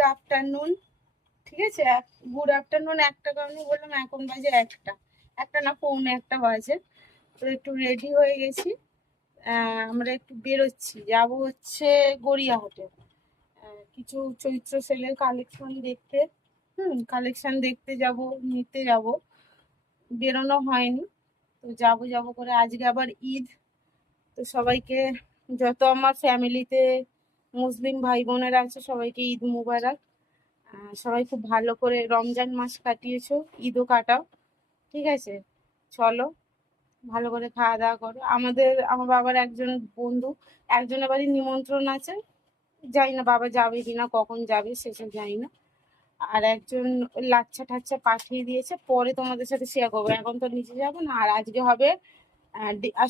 Good afternoon ঠিক আছে? Good afternoon একটা কারণে বললাম এখন বাজে একটা। একটা না পৌনে একটা বাজে। তো একটু রেডি হয়ে গেছি। আমরা একটু বেরোচ্ছি। যাব হচ্ছে গড়িয়াহাটে কিছু চৈত্র সেলের কালেকশন দেখতে। হুম কালেকশন দেখতে যাব, নিতে যাব। বেরোনো হয়নি। তো যাব যাব করে আজকে আবার ঈদ। তো সবাইকে, যত আমার ফ্যামিলিতে মুসলিম ভাই বোনেরা আছে, সবাইকে ঈদ মুবারক। সবাই খুব ভালো করে রমজান মাস কাটিয়েছো, ঈদও কাটাও, ঠিক আছে? চলো, ভালো করে খাওয়া দাওয়া করো। আমাদের, আমার বাবার একজন বন্ধু, একজনের বাড়ি নিমন্ত্রণ আছে, জানি না বাবা যাবে কিনা, কখন যাবে সেসব জানি না। আর একজন লাচ্ছা টাচ্ছা পাঠিয়ে দিয়েছে, পরে তোমাদের সাথে শেয়ার করব। এখন তো নিচে যাব না, আর আজকে হবে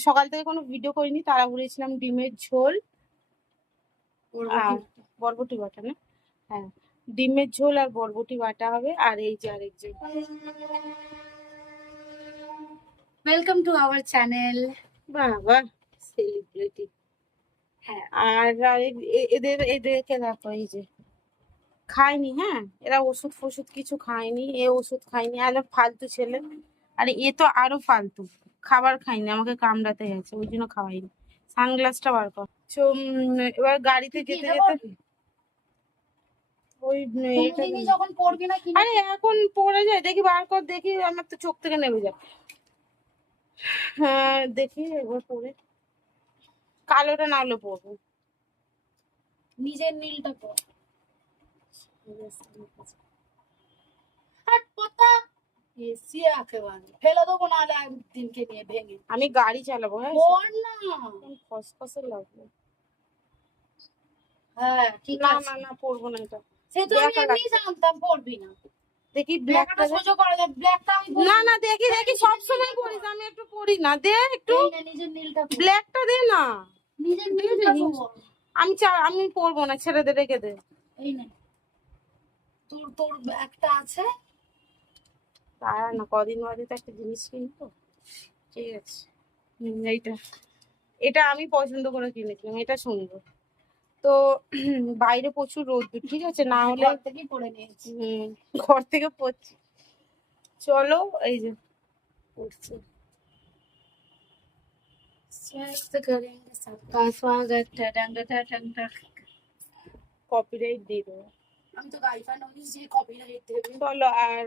সকাল থেকে কোনো ভিডিও করিনি তারা বলেছিলাম ডিমের ঝোল। আর বরবটি বাটা না? হ্যাঁ। ডিমের ঝোল আর বরবটি বাটা হবে। আর এই যে আরেকজন ওয়েলকাম টু আওয়ার চ্যানেল বাবা সেলিব্রিটি হ্যাঁ। আর এদের এদেরকে দেখো এই যে। খায়নি হ্যাঁ? এরা ওষুধ ফষুধ কিছু খায়নি। এ ওষুধ খায়নি। আর ফালতু ছেলে। আর এ তো আরও ফালতু। খাবার খায়নি। আমাকে কামড়াতে গেছে। ওই জন্য খাওয়াইনি। সানগ্লাসটা বার কর। তো এবার গাড়িতে যেতে যেতে ওই যখন পড়বি না আরে এখন পড়ে যায় দেখি বার কর দেখি আমার তো চোখ থেকে নেমে যায়। হ্যাঁ দেখি এবার পরে কালোটা না হলে পরবো নিজের নীলটা পর এসি একেবারে ফেলে দেবো নাহলে একদিনকে নিয়ে ভেঙে। আমি গাড়ি চালাবো হ্যাঁ? না। লাগবে। হ্যাঁ ঠিক আছে। না না পরবো না এটা। সে তো আমি এমনি জানতাম পড়বি না। দেখি ব্ল্যাকটা ব্ল্যাকটা করা যায় ব্ল্যাকটা আমি না না দেখি দেখি সব সময় পরিস আমি একটু পরি না। দে একটু। নিজের নীলটা ব্ল্যাকটা দে না। নিজের নীলটা আমি চা আমি পরবো না ছেড়ে দে রেখে দে। এই নে। তোর তোর একটা আছে। তারা না কদিন বাদে তো একটা জিনিস কিনবো। ঠিক আছে। এইটা। এটা আমি পছন্দ করে কিনেছিলাম এটা সুন্দর। তো বাইরে প্রচুর রোদ ঠিক আছে? না হলে থেকে পরে নিয়েছি। ঘর থেকে পড়ছি। চলো এই যে পড়ছি। কপিরাইট দিয়ে দেবো। আমি তো গাইফা নই যে কপিরাইট দেবে চলো আর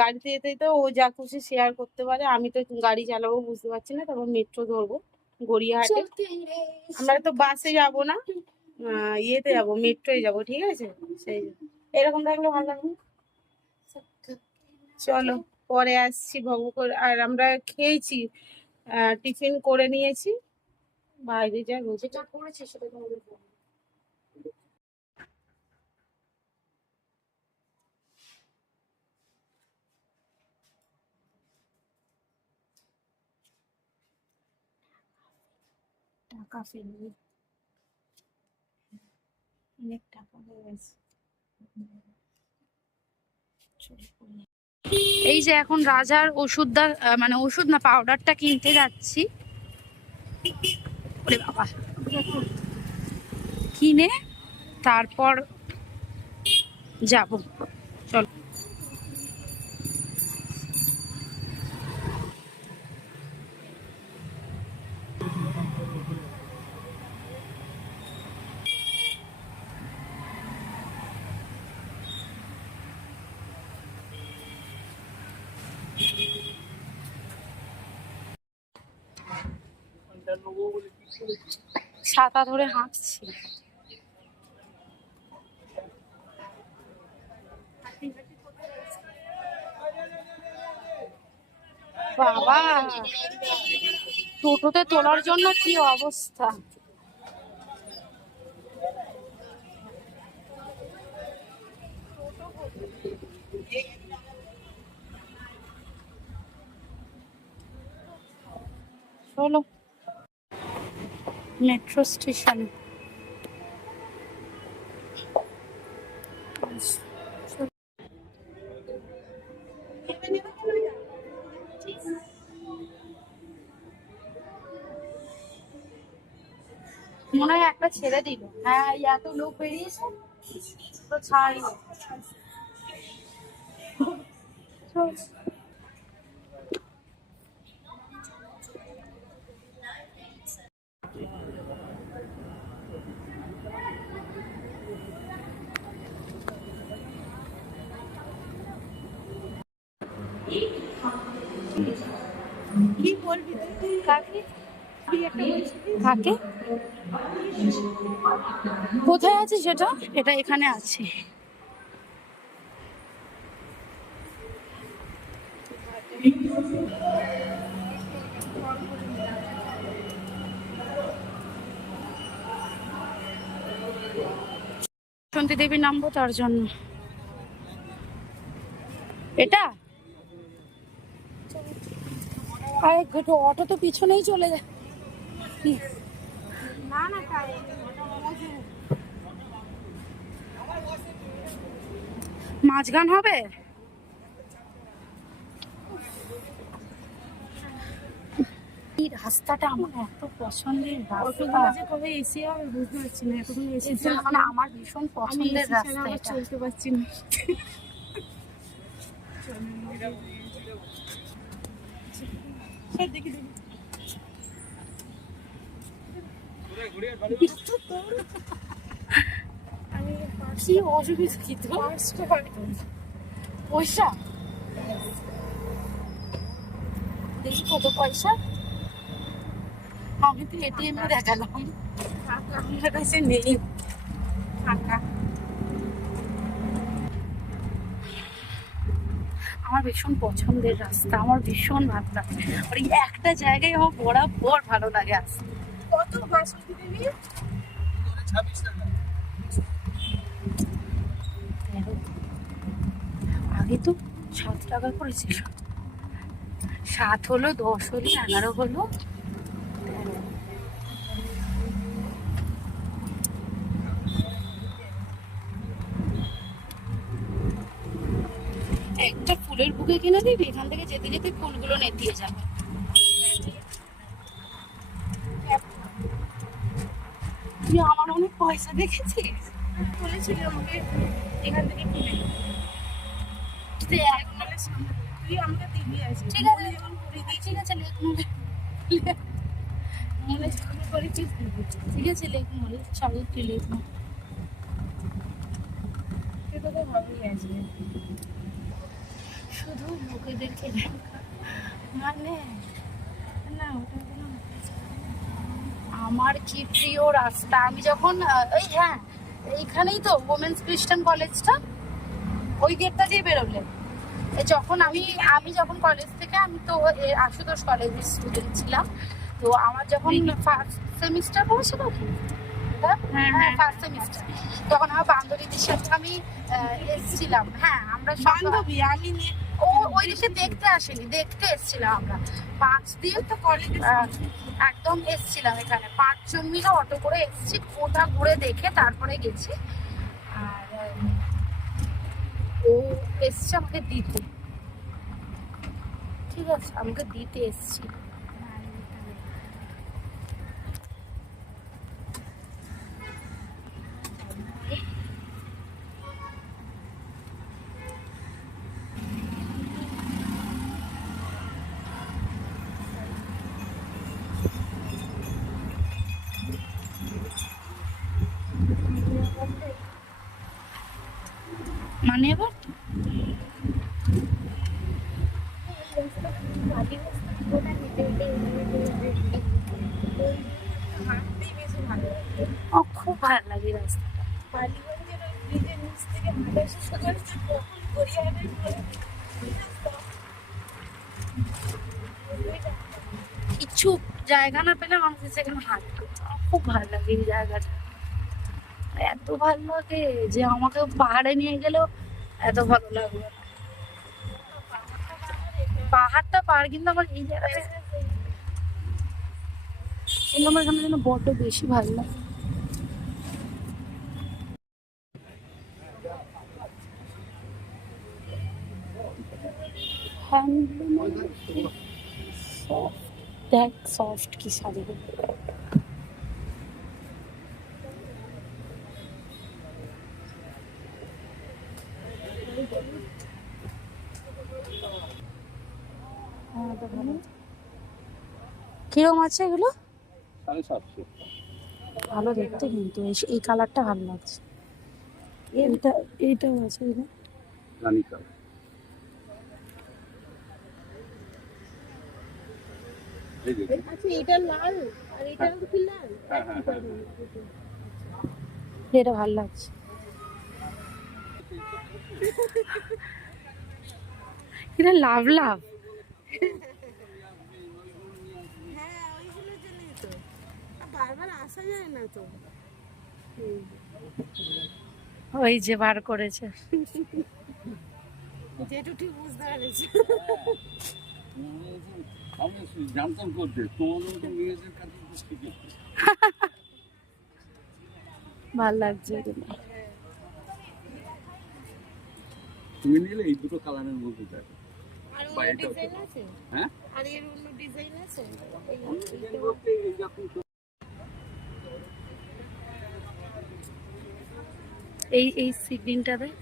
গাড়িতে যেতে যেতে ও যা খুশি শেয়ার করতে পারে। আমি তো গাড়ি চালাবো বুঝতে পারছি না তারপর মেট্রো ধরবো গড়িয়াহাটে। আমরা তো বাসে যাব না ইয়েতে যাব মেট্রোয় যাব ঠিক আছে? সেই এরকম থাকলে ভালো লাগবে। চলো পরে আসছি ভগ করে। আর আমরা খেয়েছি টিফিন করে নিয়েছি। বাইরে যা রোজে যেটা করেছে সেটা তোমাদের ফেলবে অনেক টাকা হয়ে গেছে। এই যে এখন রাজার ওষুধটা মানে ওষুধ না পাউডারটা কিনতে যাচ্ছি। কিনে তারপর যাব চল ছাতা ধরে হাঁটছি। বাবা টোটোতে তোলার জন্য কি অবস্থা? চলো। মেট্রো স্টেশন মনে হয় একটা ছেড়ে দিল। হ্যাঁ এত লোক বেরিয়েছে তো ছাই কি বলবি তুই কাকে কি একটা বলছিলি কাকে কোথায় আছে সেটা? এটা এখানে আছে। বসন্তী দেবী নামবো তার জন্য। এটা? আরে অটো তো পিছনেই চলে যায়। কি? না না তাই মাছ গান হবে? এই রাস্তাটা আমার এত পছন্দের রাস্তা। যে কবে এসি হবে বুঝতে পারছি না এতক্ষণ এসি মানে আমার ভীষণ পছন্দের রাস্তা চলতে পারছি না। দেখি দেখি আমি পয়সা? দেখি কত পয়সা। আমি তো এটিএম এ দেখালাম। আমার কাছে নেই টাকা আমার ভীষণ পছন্দের রাস্তা, আমার ভীষণ ভালো লাগে। আর একটা জায়গায় আমার বরাবর ভালো লাগে আসতে কত। আগে তো সাত টাকা করেছিল সাত হলো, দশ হলো, এগারো হলো। একটা ফুলের বুকে কিনে দিবি, এখান থেকে যেতে যেতে ফুলগুলো নেতিয়ে যাবে তুই আমার অনেক পয়সা দেখেছিস? বলেছিল আমাকে এখান থেকে কিনে। তুই আমাকে দিবি ঠিক আছে যখন করে দিই ঠিক আছে লেখ মনে মনে যখন করেছিস দিবি ঠিক আছে লেখ মনে সবাই তুই লেখ তোকে ভাবেই আসবে শুধু লোকেদেরকে মানে? না ওটা আমার কি প্রিয় রাস্তা? আমি যখন এই হ্যাঁ এইখানেই তো ওমেন্স খ্রিস্টান কলেজটা ওই গেটটা দিয়ে বেরোলে। যখন আমি আমি যখন কলেজ থেকে আমি তো আশুতোষ কলেজের স্টুডেন্ট ছিলাম। তো আমার যখন ফার্স্ট সেমিস্টার পড়েছিল কি। ফার্স্ট সেমিস্টার তখন আমার বান্ধবীদের সাথে আমি এসেছিলাম। হ্যাঁ আমরা সব বান্ধবী আমি ও ওই দিকে দেখতে আসেনি দেখতে এসেছিলাম আমরা। পাঁচ দিন তো কলেজ একদম এসেছিলাম এখানে। পাঁচজন মিলে অটো করে এসেছি কোথা ঘুরে দেখে তারপরে গেছি। আর ও এসছে আমাকে দিতে। ঠিক আছে আমাকে দিতে এসছি। মানে এবার? খুব ভালো লাগে কিছু জায়গা না পেলে খুব ভালো লাগে এই জায়গাটা। এত ভালো লাগে যে আমাকে পাহাড়ে নিয়ে গেলেও এত ভালো লাগবে না। পাহাড়টা পার, কিন্তু আমার এই জায়গাটা কিন্তু আমার এখানে যেন বড্ড বেশি ভালো লাগে হ্যান্ডলুমের সফট, দেখ সফট কি শাড়িগুলো আছে এগুলো? ভালো দেখতে কিন্তু এই- কালারটা ভালো লাগছে। এইটা এইটাও আছে যে। রানী যে আচ্ছা এটা লাল এটা কি লাল। হ্যাঁ হ্যাঁ হ্যাঁ। এটা ভালো লাগছে। এটা লাভ লাভ হ্যাঁ ওইগুলোর জন্যই তো আর বারবার আসা যায় না তো। ওই যে বার করেছে। যেটু ঠিক বুঝতে পেরেছি। আমি জানতাম করতে তোমাদের তো মেয়েদের কাছে ভালো লাগছে তুমি নিলে এই দুটো কালারের মধ্যে দেখো। আর অন্য ডিজাইন আছে? হ্যাঁ? আর এর অন্য ডিজাইন আছে? এই এই সিগ্রিনটা দেখ।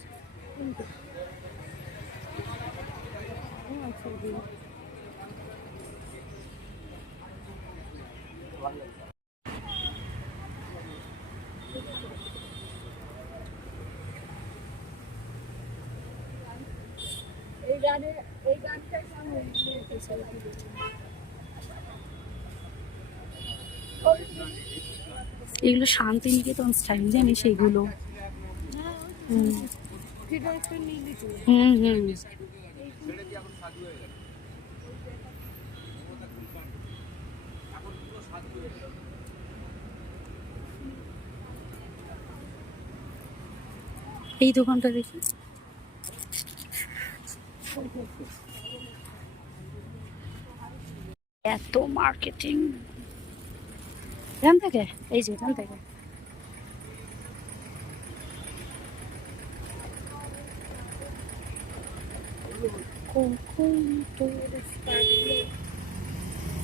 এই গানে এই এগুলো শান্তিনিকেতন স্টাইল জানিস এগুলো? এই দোকানটা দেখি। এত মার্কেটিং এখান থেকে? এই যে এখান থেকে।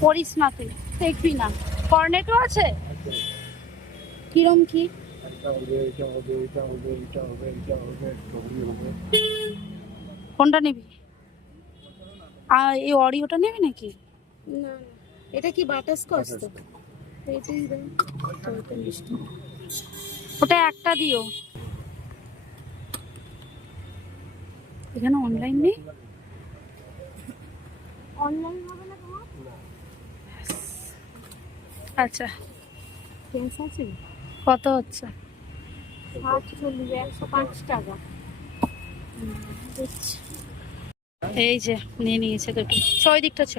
পড়িস না তুই দেখবি না কর্নেটও আছে? কিরম কি? কোনটা নিবি? আর এই অডিওটা নেবি নাকি? না এটা কি বাটার স্কচ তো? ওটা একটা দিও। এখানে অনলাইন নেই? অনলাইন হবে না তোমার? আচ্ছা। আছে? কত হচ্ছে? এই যে নিয়ে নিয়েছে দুটো ছয় দিকটা চ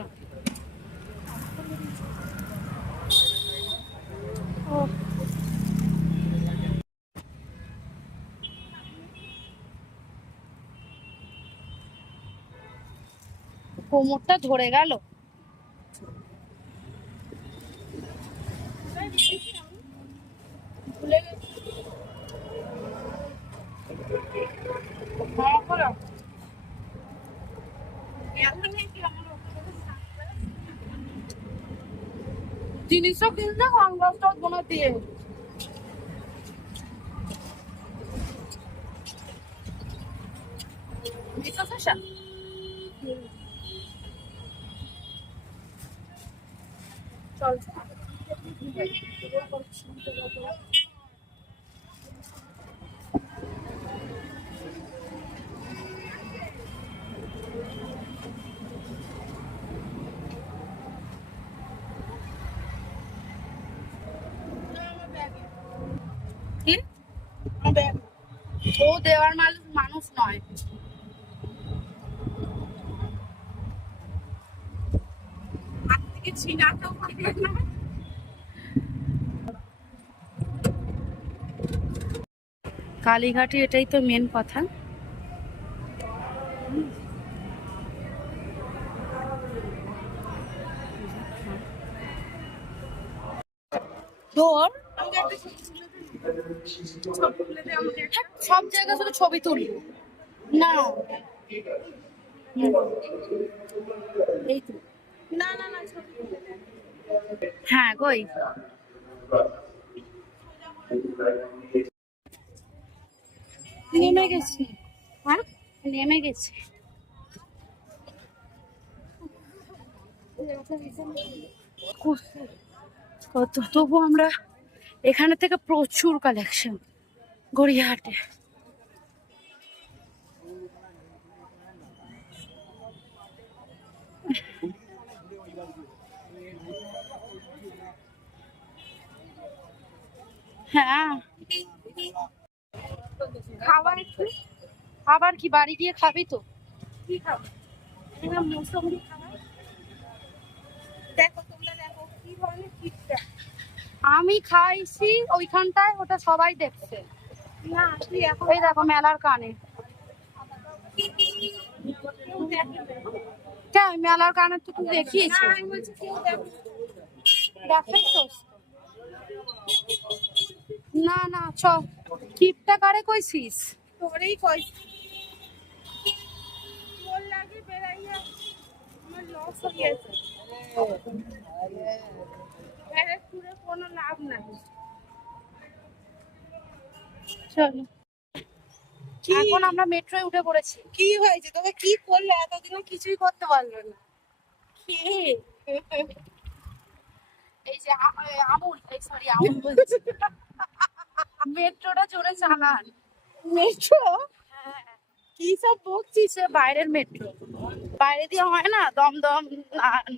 কোমরটা ধরে গেল। হ্যাঁ করো এখানে কি আমার ওখানে sunglass? জিনিসও কিনতে সানগ্লাসটা বোনা দিয়ে Makeup আসা? চল কি আমার ব্যাগ ও দেওয়ার মানুষ নয়। না কালীঘাটে এটাই তো মেন কথা। একটা। সব জায়গায় শুধু ছবি তুলি। না। এই তো। না না না। হ্যাঁ কই? নেমে গেছি। হ্যাঁ নেমে গেছি। কত তবু আমরা এখানে থেকে প্রচুর কালেকশন গড়িয়াহাটে। হ্যাঁ। খাবার একটু আবার কি বাড়ি গিয়ে খাবি তো? কি খাব? মৌসুমি খাবার। দেখো তোমরা দেখো কি ধরনের খিটটা আমি খাইছি ওইখানটায় ওটা সবাই দেখছে। না তুই এখন এই দেখো মেলার কানে। কেন মেলার কানে তো তুই দেখিয়েছি না, আমি বলছি কেউ দেখে না। না চ কিপটা কারে কইছিস? তোরেই কই তোর লাগে বেড়াইয়া আমার লস হয়ে গেছে। ব্যারেক টুরে কোনো লাভ নাই। চলো। এখন আমরা মেট্রোয় উঠে পড়েছি। কি হয়েছে? তোকে কি করল? এতদিনে কিছুই করতে পারল না। কি? এই যে আমুল এই সরি আমুল বলছি। মেট্রোটা জোরে চালান। মেট্রো? হ্যাঁ কি সব বকছিস বাইরের মেট্রো? বাইরে দিয়ে হয় না দমদম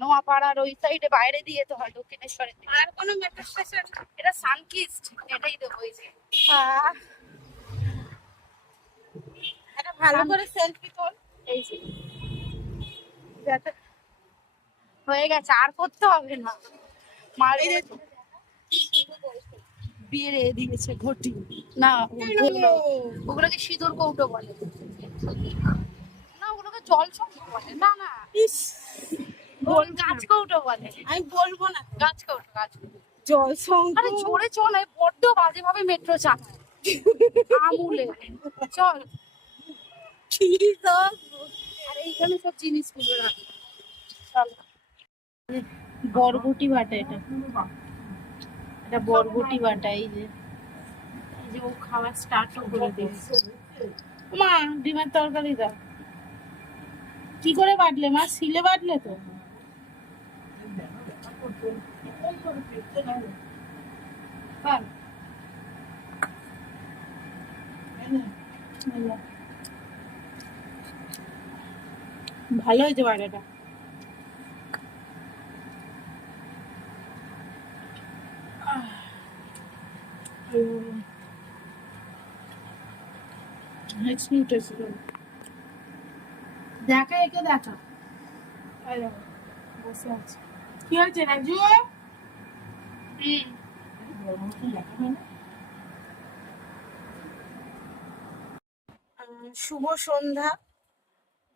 নোয়াপাড়ার ওই সাইডে বাইরে দিয়ে তো হয় দক্ষিণেশ্বরের আর কোনো মেট্রো স্টেশন এটা সানকিস্ট এটাই দেবো এই যে। একটা ভালো করে সেলফি তোল। এই যে। হয়ে গেছে আর করতে হবে না। মার বিয়ে দিয়েছে ঘটি। না ওগুলো ওগুলোকে সিঁদুর কৌটো বলে। না ওগুলোকে জল বলে। না না। ইস। গোল গাছ কৌটো বলে। আমি বলব না। গাছ কৌটো গাছ কৌটো। জল আরে জোরে চল বড্ড বাজে ভাবে মেট্রো চালায়। আমুলে। চল। আর এইখানে সব জিনিসগুলো রাখে। চল। বরবটি বাটা এটা। এটা বরবটি বাটা, এই যে। এই যে ও খাওয়া স্টার্টও করে দিয়েছে মা, ডিমের তরকারি দাও। কি করে বাটলে, মা? শিলে বাটলে তো। ভালো হয়েছে বাটাটা। দেখা একে দেখা। বসে আছে। কি হয়েছে রাজু শুভ সন্ধ্যা।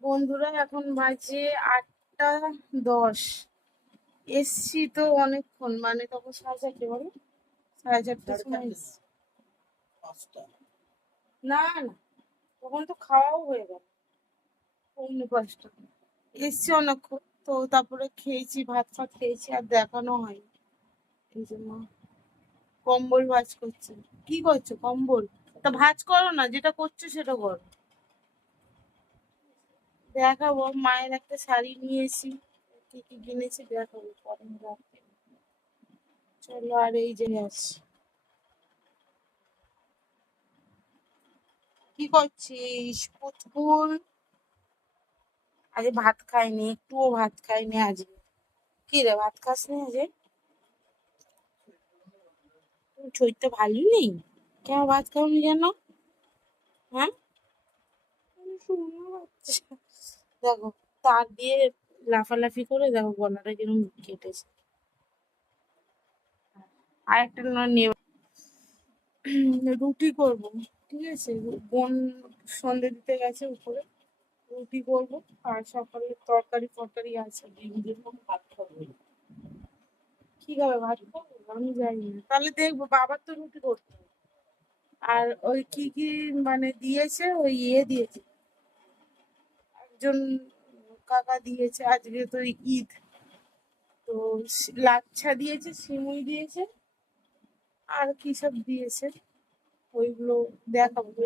বন্ধুরা এখন বাজে আটটা দশ। এসছি তো অনেকক্ষণ মানে তখন সাড়ে চারটে বলো সাড়ে চারটার সময় না না তখন তো খাওয়াও হয়ে গেল। পৌনে পাঁচটা। এসছি অনেকক্ষণ তো তারপরে খেয়েছি ভাত ফাত খেয়েছি আর দেখানো হয়নি। এই যে মা কম্বল ভাজ করছে। কি করছ কম্বল? তা ভাজ করো না যেটা করছ সেটা করো। দেখাবো মায়ের একটা শাড়ি নিয়েছি কি কি কিনেছি দেখাবো পরে চলো আর এই যে কি করছিস? পুতুল। আজ ভাত খাইনি, একটুও ভাত খাইনি আজকে। কি রে, ভাত খাসনি আজকে? তোর শরীরটা ভালো নেই? কেন ভাত খাওনি কেন হ্যাঁ। দেখো তার দিয়ে লাফালাফি করে দেখো, গলাটা কীরকম কেটেছে। আর একটা নেব রুটি করব, ঠিক আছে? বোন সন্ধে দিতে গেছে উপরে, রুটি করব, আর সকালে তরকারি ফরকারি আছে কি খাবে, ভাত খাব? আমি জানি না। তাহলে দেখব, বাবার তো রুটি করতে। আর ওই কি কি মানে দিয়েছে, ওই ইয়ে দিয়েছে। একজন কাকা দিয়েছে, আজকে তো ঈদ। তো লাচ্ছা দিয়েছে সিমুই দিয়েছে আর কি সব দিয়েছে ওইগুলো দেখাবো।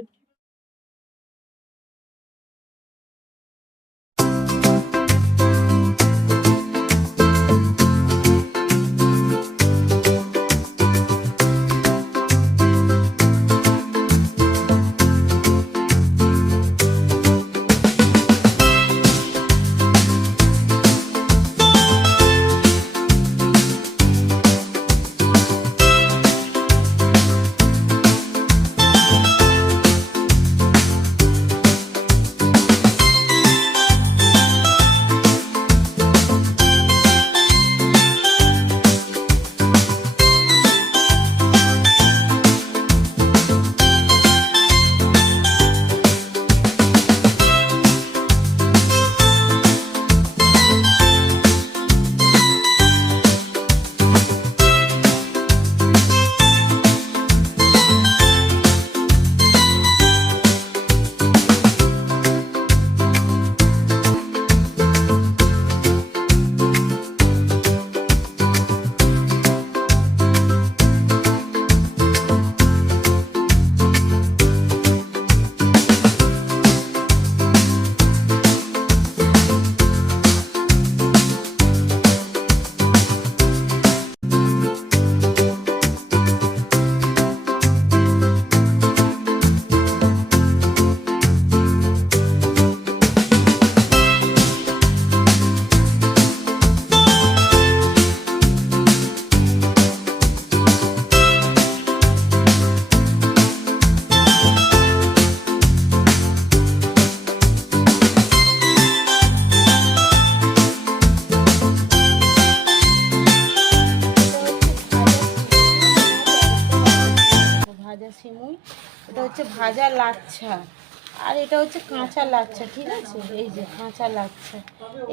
হচ্ছে ভাজা লাচ্ছা। আর এটা হচ্ছে কাঁচা লাচ্ছা, ঠিক আছে? এই যে কাঁচা লাচ্ছা।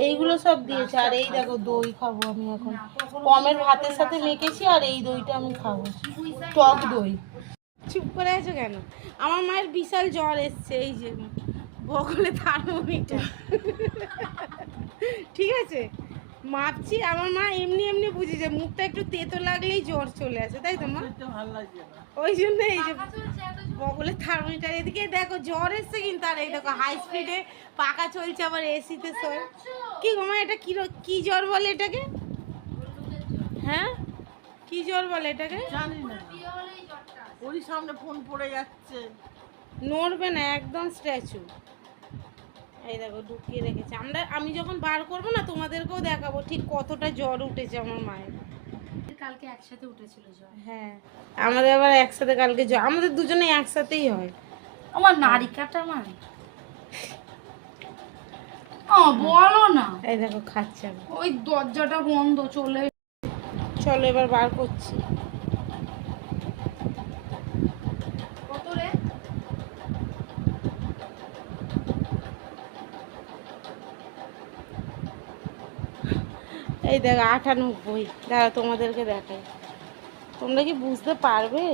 এইগুলো সব দিয়েছে। আর এই দেখো দই খাব আমি এখন। কমের ভাতের সাথে মেখেছি আর এই দইটা আমি খাব। টক দই। চুপ করে আছো কেন? আমার মায়ের বিশাল জ্বর এসছে, এই যে বগলে থার্মোমিটার। ঠিক আছে? মাপছি আমার মা এমনি এমনি বুঝি যে মুখটা একটু তেতো লাগলেই জ্বর চলে আসে তাই তো মা? ওই জন্য এই যে বগলে থার্মোমিটার এদিকে দেখো জ্বর এসছে কিন্তু আর এই দেখো হাই স্পিডে পাকা চলছে আবার এসিতে শোয়। কি গো মা এটা কি কি জ্বর বলে এটাকে? হ্যাঁ? কি জ্বর বলে এটাকে? জানি না। ওরই সামনে ফোন পড়ে যাচ্ছে। নড়বে না একদম স্ট্যাচু এই দেখো ঢুকিয়ে রেখেছে। আমরা আমি যখন বার করব না তোমাদেরকেও দেখাবো ঠিক কতটা জ্বর উঠেছে আমার মায়ের। কালকে একসাথে উঠেছিল জ্বর। হ্যাঁ আমাদের আবার একসাথে কালকে জ্বর। আমাদের দুজনে একসাথেই হয়। আমার মানে? বলো না। এই দেখো খাচ্ছে ওই দরজাটা বন্ধ চলে চলো এবার বার করছি। এই দেখো আটানব্বই। দাঁড়া তোমাদেরকে দেখাই। তোমরা কি বুঝতে পারবে?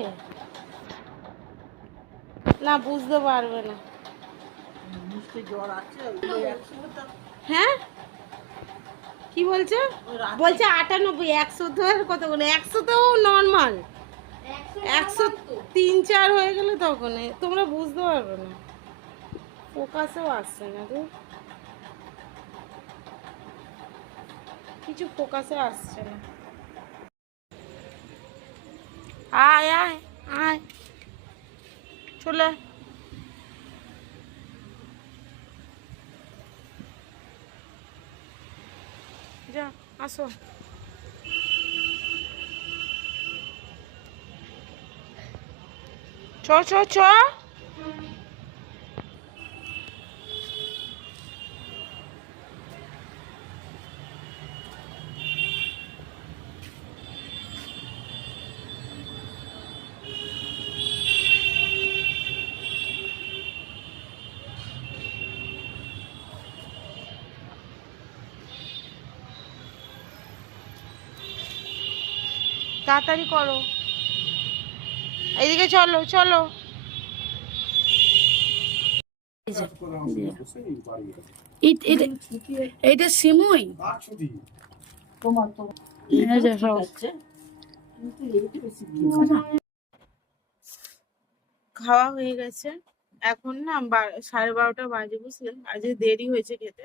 না বুঝতে পারবে না। হ্যাঁ? কি বলছো? বলছে আটানব্বই একশো তো কত বলে একশো তো নর্মাল একশো তিন চার হয়ে গেলে তখন। তোমরা বুঝতে পারবে না। ফোকাসেও আসছে না তো কিছু ফোকাসে আসছে না। আয় আয় আয়। চলে। যা আসো। চ চ চ তাড়াতাড়ি করো। এইদিকে চলো চলো। এইটা সিমুই? বেশি খাওয়া হয়ে গেছে। এখন না সাড়ে বারোটা বাজে বুঝলেন আজকে দেরি হয়েছে খেতে।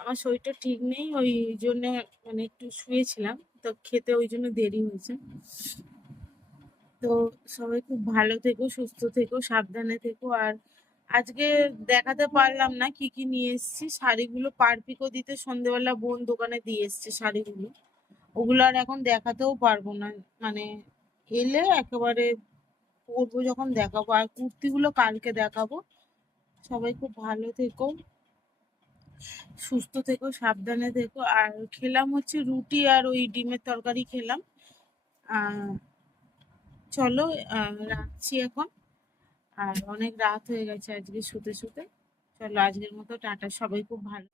আমার শরীরটা ঠিক নেই ওই জন্য মানে একটু শুয়েছিলাম। তো খেতে ওই জন্য দেরি হয়েছে। তো সবাই খুব ভালো থেকো, সুস্থ থেকো, সাবধানে থেকো। আর আজকে দেখাতে পারলাম না কি কি নিয়ে এসেছি। শাড়িগুলো পারপিকো দিতে সন্ধেবেলা বোন দোকানে দিয়ে এসছে শাড়িগুলো। ওগুলো আর এখন দেখাতেও পারব না। মানে এলে একেবারে পরবো যখন দেখাবো। আর কুর্তিগুলো কালকে দেখাবো। সবাই খুব ভালো থেকো। সুস্থ থেকো, সাবধানে থেকো। আর খেলাম হচ্ছে রুটি আর ওই ডিমের তরকারি খেলাম। চলো রাখছি এখন। আর অনেক রাত হয়ে গেছে আজকে শুতে শুতে। চলো, আজকের মতো টাটা। সবাই খুব ভালো